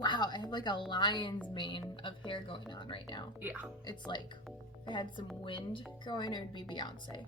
Wow, I have like a lion's mane of hair going on right now. Yeah. It's like, if I had some wind going, it would be Beyonce.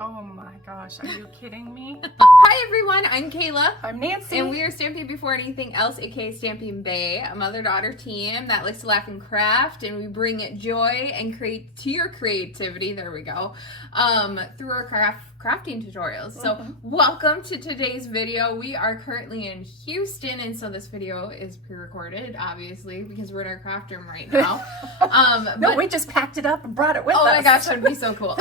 Oh my gosh, are you kidding me? Hi everyone, I'm Kayla. I'm Nancy. And we are Stamping Before Anything Else, aka Stamping Bae, a mother-daughter team that likes to laugh and craft, and we bring joy and create to your creativity, there we go, through our crafting tutorials. So welcome to today's video. We are currently in Houston, and so this video is pre-recorded, obviously, because we're in our craft room right now. No, we just packed it up and brought it with us. Oh my gosh, that would be so cool.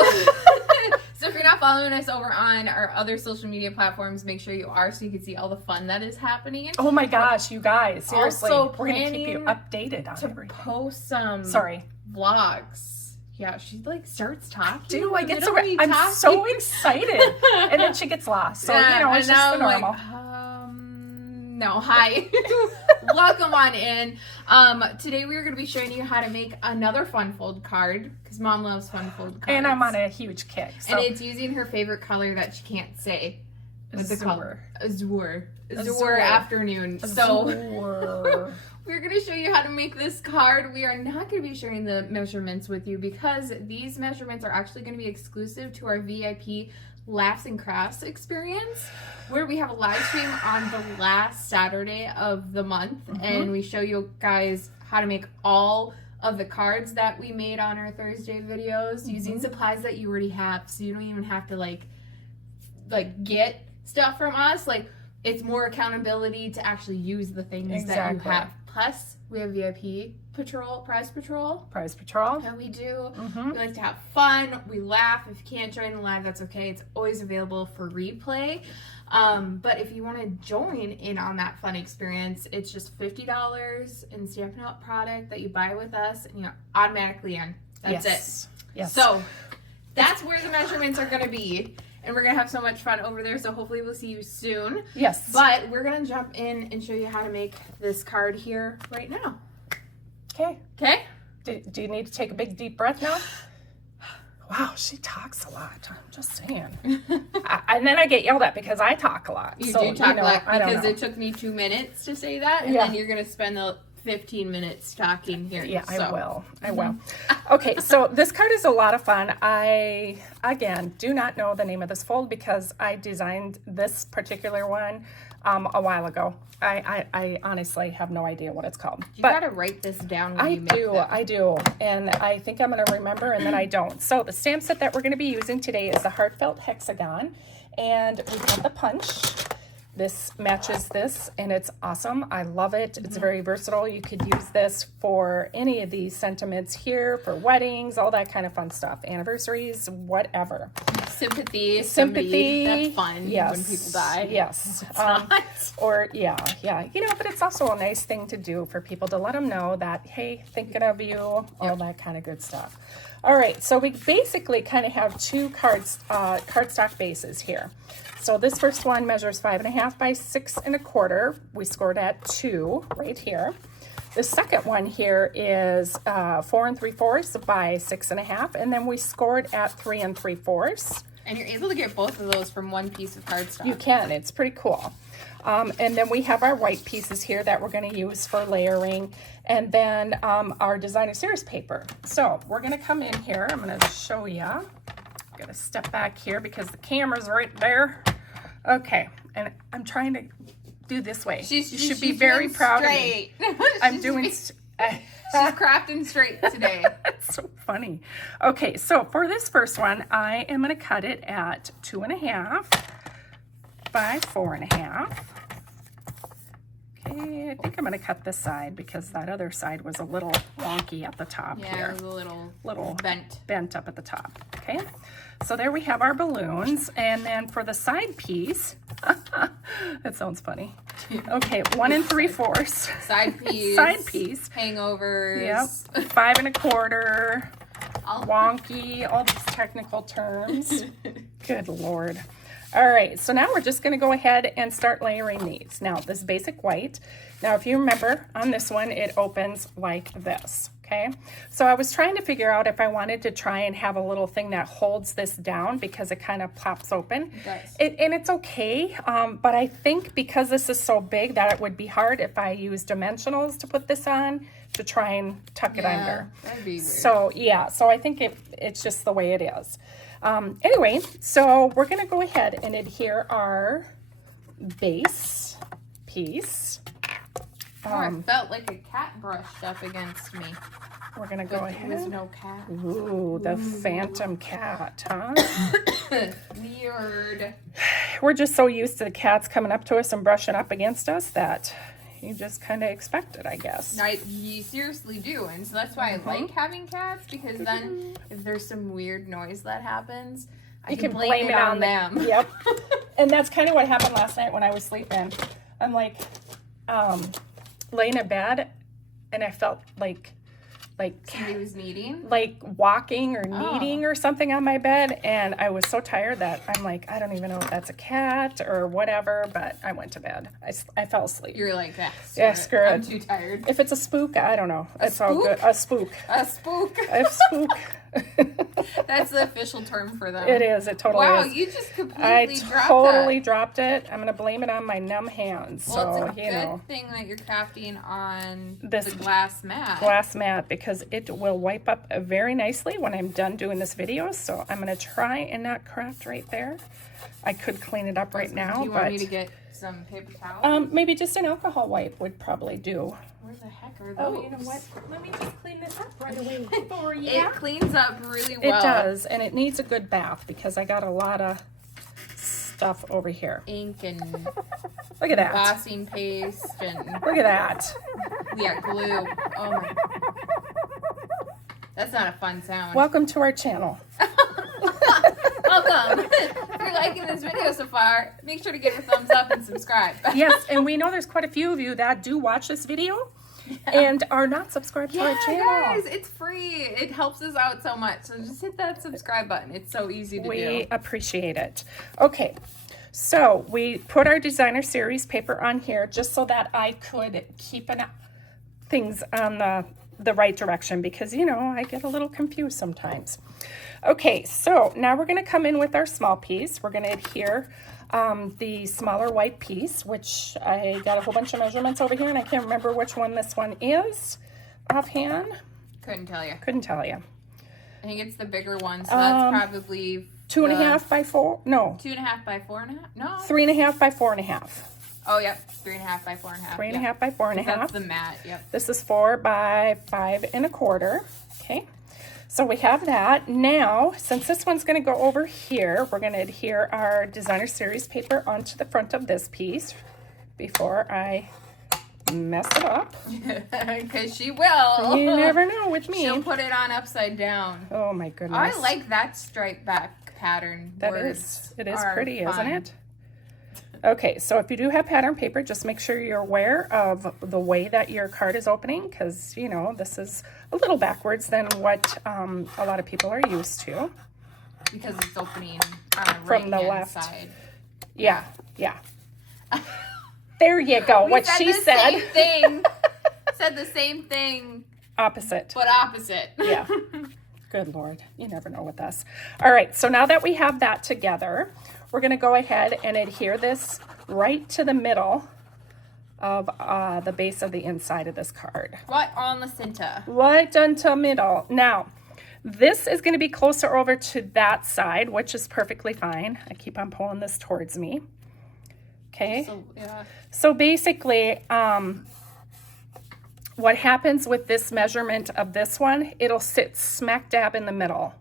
So if you're not following us over on our other social media platforms, make sure you are so you can see all the fun that is happening. Oh my gosh, you guys, seriously, Also we're going to keep you updated on to everything. Post some vlogs. Yeah, she like starts talking. I'm so excited. And then she gets lost. So, yeah, you know, it's just the normal. No, hi. Welcome on in. Today we are going to be showing you how to make another fun fold card because Mom loves fun fold cards. And I'm on a huge kick. So. And it's using her favorite color that she can't say. What's the color? Azure afternoon. So we're going to show you how to make this card. We are not going to be sharing the measurements with you because these measurements are actually going to be exclusive to our VIP Laughs and Crafts experience, where we have a live stream on the last Saturday of the month, and we show you guys how to make all of the cards that we made on our Thursday videos using supplies that you already have, so you don't even have to like get stuff from us. Like, it's more accountability to actually use the things that you have. Plus, we have VIP prize patrol that we do. We like to have fun. We laugh. If you can't join the live, that's okay. It's always available for replay. But if you want to join in on that fun experience, it's just $50 in Stampin' Up! Product that you buy with us, and you're automatically in. That's it. Yes. So that's where the measurements are going to be. And we're going to have so much fun over there, so hopefully we'll see you soon. Yes. But we're going to jump in and show you how to make this card here right now. Okay. Okay? Do you need to take a big deep breath now? Wow, she talks a lot. I'm just saying. And then I get yelled at because I talk a lot. You do talk a lot because it took me 2 minutes to say that, and then you're going to spend the 15 minutes talking here. Yeah, so. I will. Okay, so this card is a lot of fun. I, again, do not know the name of this fold because I designed this particular one a while ago. I honestly have no idea what it's called. You got to write this down when you make them. I do. And I think I'm going to remember, and then I don't. So the stamp set that we're going to be using today is the Heartfelt Hexagon. And we have the punch. This matches this, and it's awesome. I love it. It's very versatile. You could use this for any of these sentiments here, for weddings, all that kind of fun stuff. Anniversaries, whatever. Sympathy. That's fun when people die. Yes. You know, but it's also a nice thing to do for people to let them know that, hey, thinking of you, all that kind of good stuff. All right, so we basically kind of have two cardstock bases here. So this first one measures 5.5 by 6 1/4. We scored at 2 right here. The second one here is 4 3/4 by 6.5, and then we scored at 3 3/4. And you're able to get both of those from one piece of cardstock. You can. It's pretty cool. And then we have our white pieces here that we're going to use for layering, and then our designer series paper. So we're going to come in here. I'm going to show you. I'm going to step back here because the camera's right there. Okay, and I'm trying to do this way. You should be very proud of me. I'm doing. She's crafting straight today. That's so funny. Okay, so for this first one, I am going to cut it at 2.5 by 4.5. Okay, I think I'm going to cut this side because that other side was a little wonky at the top here. Yeah, it was a little bent up at the top. Okay, so there we have our balloons, and then for the side piece, that sounds funny. Okay, 1 3/4 side piece, hangovers. Yep, 5 1/4. Wonky, all these technical terms. Good Lord. All right, so now we're just going to go ahead and start layering these. Now, this basic white. Now, if you remember on this one, it opens like this. Okay, so I was trying to figure out if I wanted to try and have a little thing that holds this down because it kind of pops open. It does. And it's okay, but I think because this is so big that it would be hard if I use dimensionals to put this on to try and tuck it under. That'd be weird. So yeah, so I think it's just the way it is. Anyway, so we're gonna go ahead and adhere our base piece. It felt like a cat brushed up against me. We're gonna go ahead. There was no cat. Ooh, the phantom cat, huh? Weird. We're just so used to the cats coming up to us and brushing up against us that you just kind of expect it, I guess. You seriously do, and so that's why I like having cats, because then if there's some weird noise that happens, I can blame it on them. Yep. And that's kind of what happened last night when I was sleeping. I'm like laying in bed, and I felt like somebody was kneading, like walking or kneading or something on my bed, and I was so tired that I'm like, I don't even know if that's a cat or whatever, but I went to bed. I fell asleep. You're like, screw it. I'm too tired. If it's a spook, I don't know. It's all good. A spook. A spook. A spook. That's the official term for them. It is. It totally is. Wow, you just completely dropped it. I'm going to blame it on my numb hands. Well, so, it's a good thing that you're crafting on this the glass mat. Glass mat, because it will wipe up very nicely when I'm done doing this video. So I'm going to try and not craft right there. I could clean it up right now. Do you want me to get some paper towel? Maybe just an alcohol wipe would probably do. Where the heck are those? Oh, you know what? Let me just clean this up right away for you. It cleans up really well. It does, and it needs a good bath because I got a lot of stuff over here. Ink and look at that. embossing paste and look at that. Yeah, glue. Oh my. That's not a fun sound. Welcome to our channel. Welcome. If you're liking this video so far, make sure to give it a thumbs up and subscribe. Yes, and we know there's quite a few of you that do watch this video and are not subscribed to our channel. Guys, it's free. It helps us out so much. So just hit that subscribe button. It's so easy to do. We appreciate it. Okay, so we put our designer series paper on here just so that I could keep things on the right direction, because you know I get a little confused sometimes. Okay, so now we're going to come in with our small piece. We're going to adhere the smaller white piece, which I got a whole bunch of measurements over here, and I can't remember which one this one is offhand. Couldn't tell you. Couldn't tell you. I think it's the bigger one, so that's probably 2.5 by 4. No. 2.5 by 4.5. No. 3.5 by 4.5. Oh, yep. 3.5 by 4.5. 3.5 by 4.5. That's the mat. Yep. This is 4 by 5.25. Okay. So we have that. Now, since this one's going to go over here, we're going to adhere our designer series paper onto the front of this piece before I mess it up. Because she will. You never know with me. She'll put it on upside down. Oh my goodness. I like that stripe back pattern. That is. It is pretty, isn't it? Okay, so if you do have pattern paper, just make sure you're aware of the way that your card is opening, because, you know, this is a little backwards than what a lot of people are used to. Because it's opening on the from the right-hand left side. Yeah. There you go. What she said. Same thing. Said the same thing. Opposite. But opposite. Yeah. Good Lord. You never know with us. All right, so now that we have that together, we're going to go ahead and adhere this right to the middle of the base of the inside of this card. Right on the center. Right into middle. Now, this is going to be closer over to that side, which is perfectly fine. I keep on pulling this towards me. Okay. So basically, what happens with this measurement of this one, it'll sit smack dab in the middle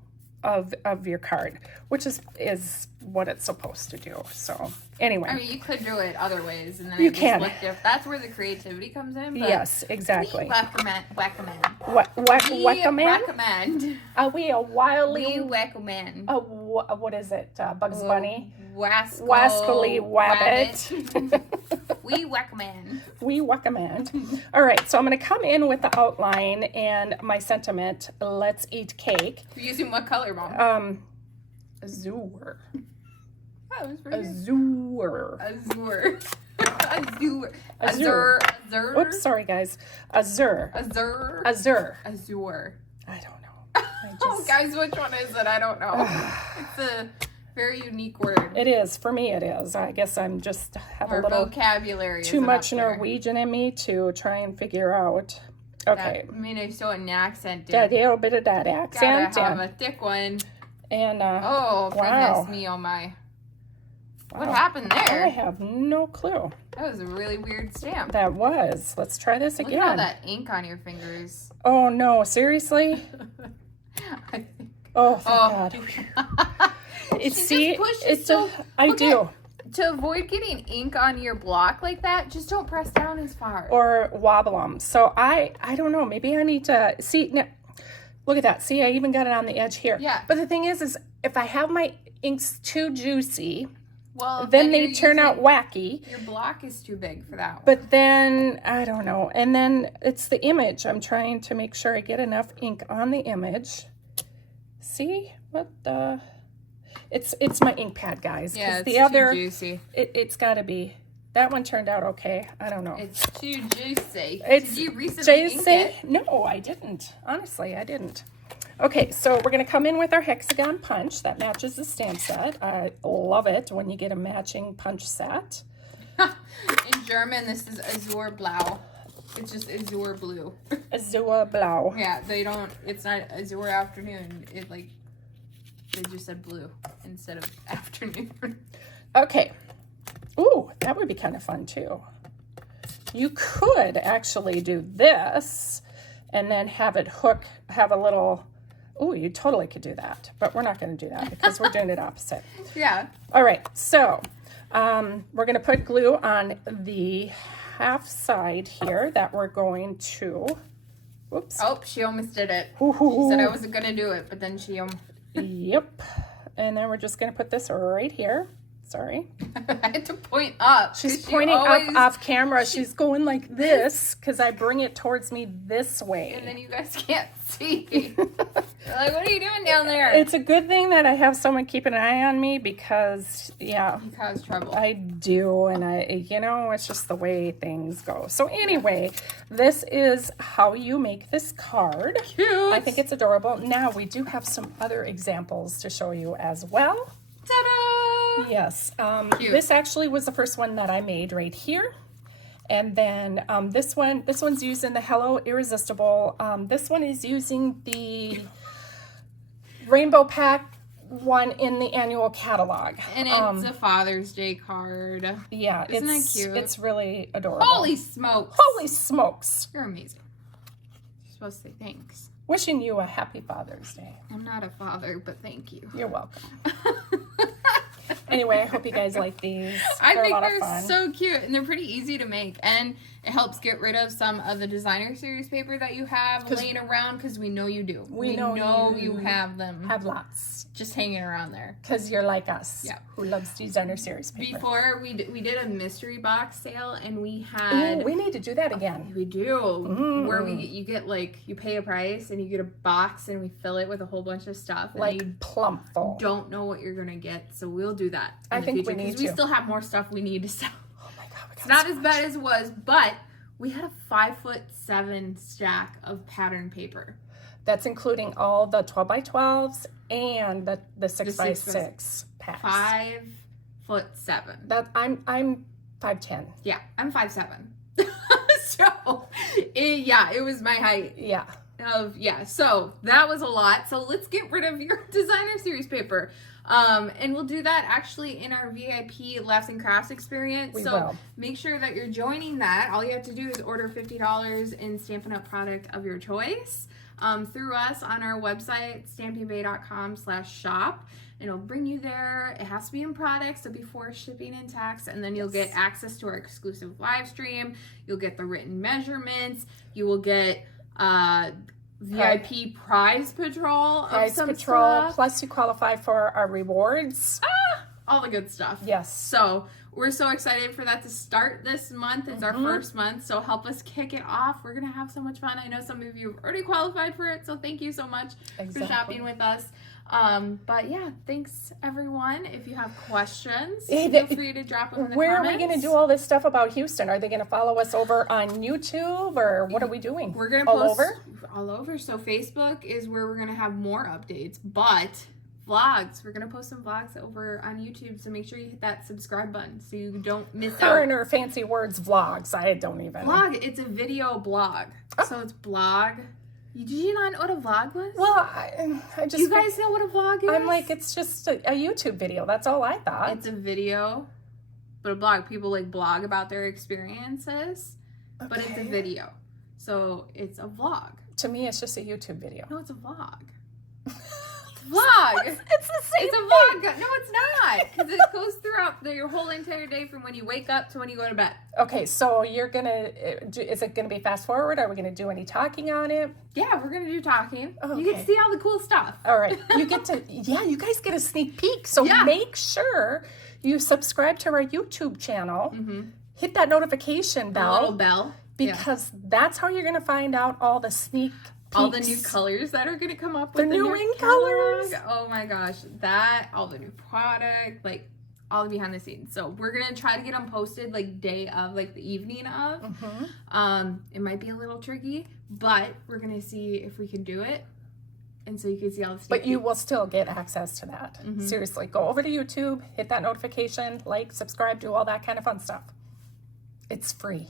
of your card, which is what it's supposed to do. So anyway, I mean, you could do it other ways, and then you can. That's where the creativity comes in. But yes, exactly. We recommend. We a wildly. We recommend. What is it? Bugs Bunny. Wascally Wabbit. We recommend. We recommend. All right, so I'm going to come in with the outline and my sentiment. Let's eat cake. You're using what color, Mom? Azure. Oh, it was pretty Azure. Azure. Azure. Azure. Azure. Oops, sorry guys. Azure. Azure. Azure. Azure. I don't know. Oh, guys, which one is it? I don't know. It's a very unique word. It is. For me, it is. I guess I'm just have Our a little vocabulary too much Norwegian in me to try and figure out. Okay. I mean, I saw an accent. Yeah, a little bit of that accent. Gotta have a thick one. And oh, wow. goodness me, oh my. Wow. What happened there? I have no clue. That was a really weird stamp. That was. Let's try this again. Look at all that ink on your fingers. Oh no, seriously? I think. Oh, thank God. I do. To avoid getting ink on your block like that, just don't press down as far. Or wobble them. So I don't know. Maybe I need to see. Now, look at that. See, I even got it on the edge here. Yeah. But the thing is if I have my inks too juicy, well, then they turn out wacky. Your block is too big for that one. But then, I don't know. And then it's the image. I'm trying to make sure I get enough ink on the image. See? What the... It's my ink pad, guys. Yeah, it's the too other, juicy. It's got to be. That one turned out okay. I don't know. It's too juicy. Did you recently ink it? No, I didn't. Honestly, I didn't. Okay, so we're going to come in with our hexagon punch. That matches the stamp set. I love it when you get a matching punch set. In German, this is Azure Blau. It's just Azure Blue. Azure Blau. Yeah, they don't, it's not Azure Afternoon. It like, they just said blue instead of afternoon. Okay. Ooh, that would be kind of fun too. You could actually do this and then have it have a little, ooh, you totally could do that. But we're not going to do that because we're doing it opposite. Yeah. All right, so we're going to put glue on the half side here that we're going to, whoops. Oh, she almost did it. Ooh. She said I wasn't going to do it, but then she Yep. And then we're just going to put this right here. Sorry. I had to point up. She's pointing up off camera. She's going like this because I bring it towards me this way. And then you guys can't see. They're like, what are you doing down there? It's a good thing that I have someone keeping an eye on me because, yeah. You cause trouble. I do. And it's just the way things go. So anyway, this is how you make this card. Cute. I think it's adorable. Now we do have some other examples to show you as well. Ta-da! Yes. This actually was the first one that I made right here. And then this one's using the Hello Irresistible. This one is using the Rainbow Pack one in the annual catalog. And it's a Father's Day card. Yeah. Isn't that cute? It's really adorable. Holy smokes. Holy smokes. You're amazing. You're supposed to say thanks. Wishing you a happy Father's Day. I'm not a father, but thank you. You're welcome. Anyway, I hope you guys like these. I think a lot they're of fun. so cute, and they're pretty easy to make, and it helps get rid of some of the designer series paper that you have laying around, because we know you do. We know you have them. Have lots. Just hanging around there. Because you're like us, who loves designer series paper. Before, we did a mystery box sale, and we had... Ooh, we need to do that again. We do. Where you get, like, you pay a price, and you get a box, and we fill it with a whole bunch of stuff. And like plump full. Don't know what you're going to get, so we'll do that I think we need to. Because we still have more stuff we need to sell. Oh my God. It's not as bad as it was, but we had a 5'7" stack of pattern paper. That's including all the 12x12s and the 6x6 packs. 5'7". That I'm 5'10". Yeah, I'm 5'7". So, it was my height. Yeah. So that was a lot. So let's get rid of your designer series paper. And we'll do that actually in our VIP Laughs and Crafts experience. We so will. Make sure that you're joining that. All you have to do is order $50 in Stampin' Up! Product of your choice through us on our website, stampingbay.com/shop. And it'll bring you there. It has to be in product, so before shipping and tax, and then you'll get access to our exclusive live stream. You'll get the written measurements. You will get VIP prize patrol. Plus you qualify for our rewards. All the good stuff. Yes. So we're so excited for that to start this month. It's our first month, so help us kick it off. We're going to have so much fun. I know some of you have already qualified for it, so thank you so much for shopping with us. But yeah, thanks everyone. If you have questions, feel free to drop them in the Where comments. are we going to do all this stuff about Houston? Are they going to follow us over on YouTube, or what are we doing? We're going to post all over. So Facebook is where we're going to have more updates, but vlogs, we're going to post some vlogs over on YouTube. So make sure you hit that subscribe button so you don't miss out. Her and her fancy words, vlogs. I don't even. Vlog, it's a video blog. Oh. So it's blog. Did you not know what a vlog was? Well, I just... You guys know what a vlog is? I'm like, it's just a YouTube video. That's all I thought. It's a video, but a blog. People like blog about their experiences, but it's a video. So it's a vlog. To me, it's just a YouTube video. No, it's a vlog. Vlog. It's the same It's a vlog. No, it's not. Because it goes throughout your whole entire day from when you wake up to when you go to bed. Okay, so you're going to, is it going to be fast forward? Are we going to do any talking on it? Yeah, we're going to do talking. Oh, okay. You get to see all the cool stuff. All right. You get to, you guys get a sneak peek. So make sure you subscribe to our YouTube channel. Mm-hmm. Hit that notification bell. The little bell. Because that's how you're going to find out all the sneak peeks. All the new colors that are going to come up with the new ring colors. Oh my gosh. All the new product, like all the behind the scenes. So we're going to try to get them posted like day of, like the evening of. Mm-hmm. It might be a little tricky, but we're going to see if we can do it. And so you can see all the But you will still get access to that. Mm-hmm. Seriously, go over to YouTube, hit that notification, like, subscribe, do all that kind of fun stuff. It's free.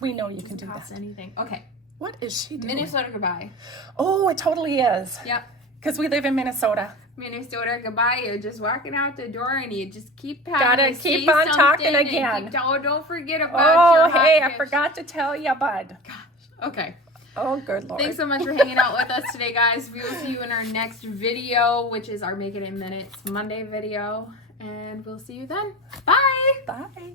We know you can do that. Anything. Okay. What is she doing? Minnesota goodbye. Oh, it totally is. Yep. Because we live in Minnesota. Minnesota goodbye. You're just walking out the door and you just keep having gotta keep on talking again. Don't forget about your hey, I forgot to tell you, bud. Gosh. Okay. Oh, good Lord. Thanks so much for hanging out with us today, guys. We will see you in our next video, which is our Make It in Minutes Monday video. And we'll see you then. Bye. Bye.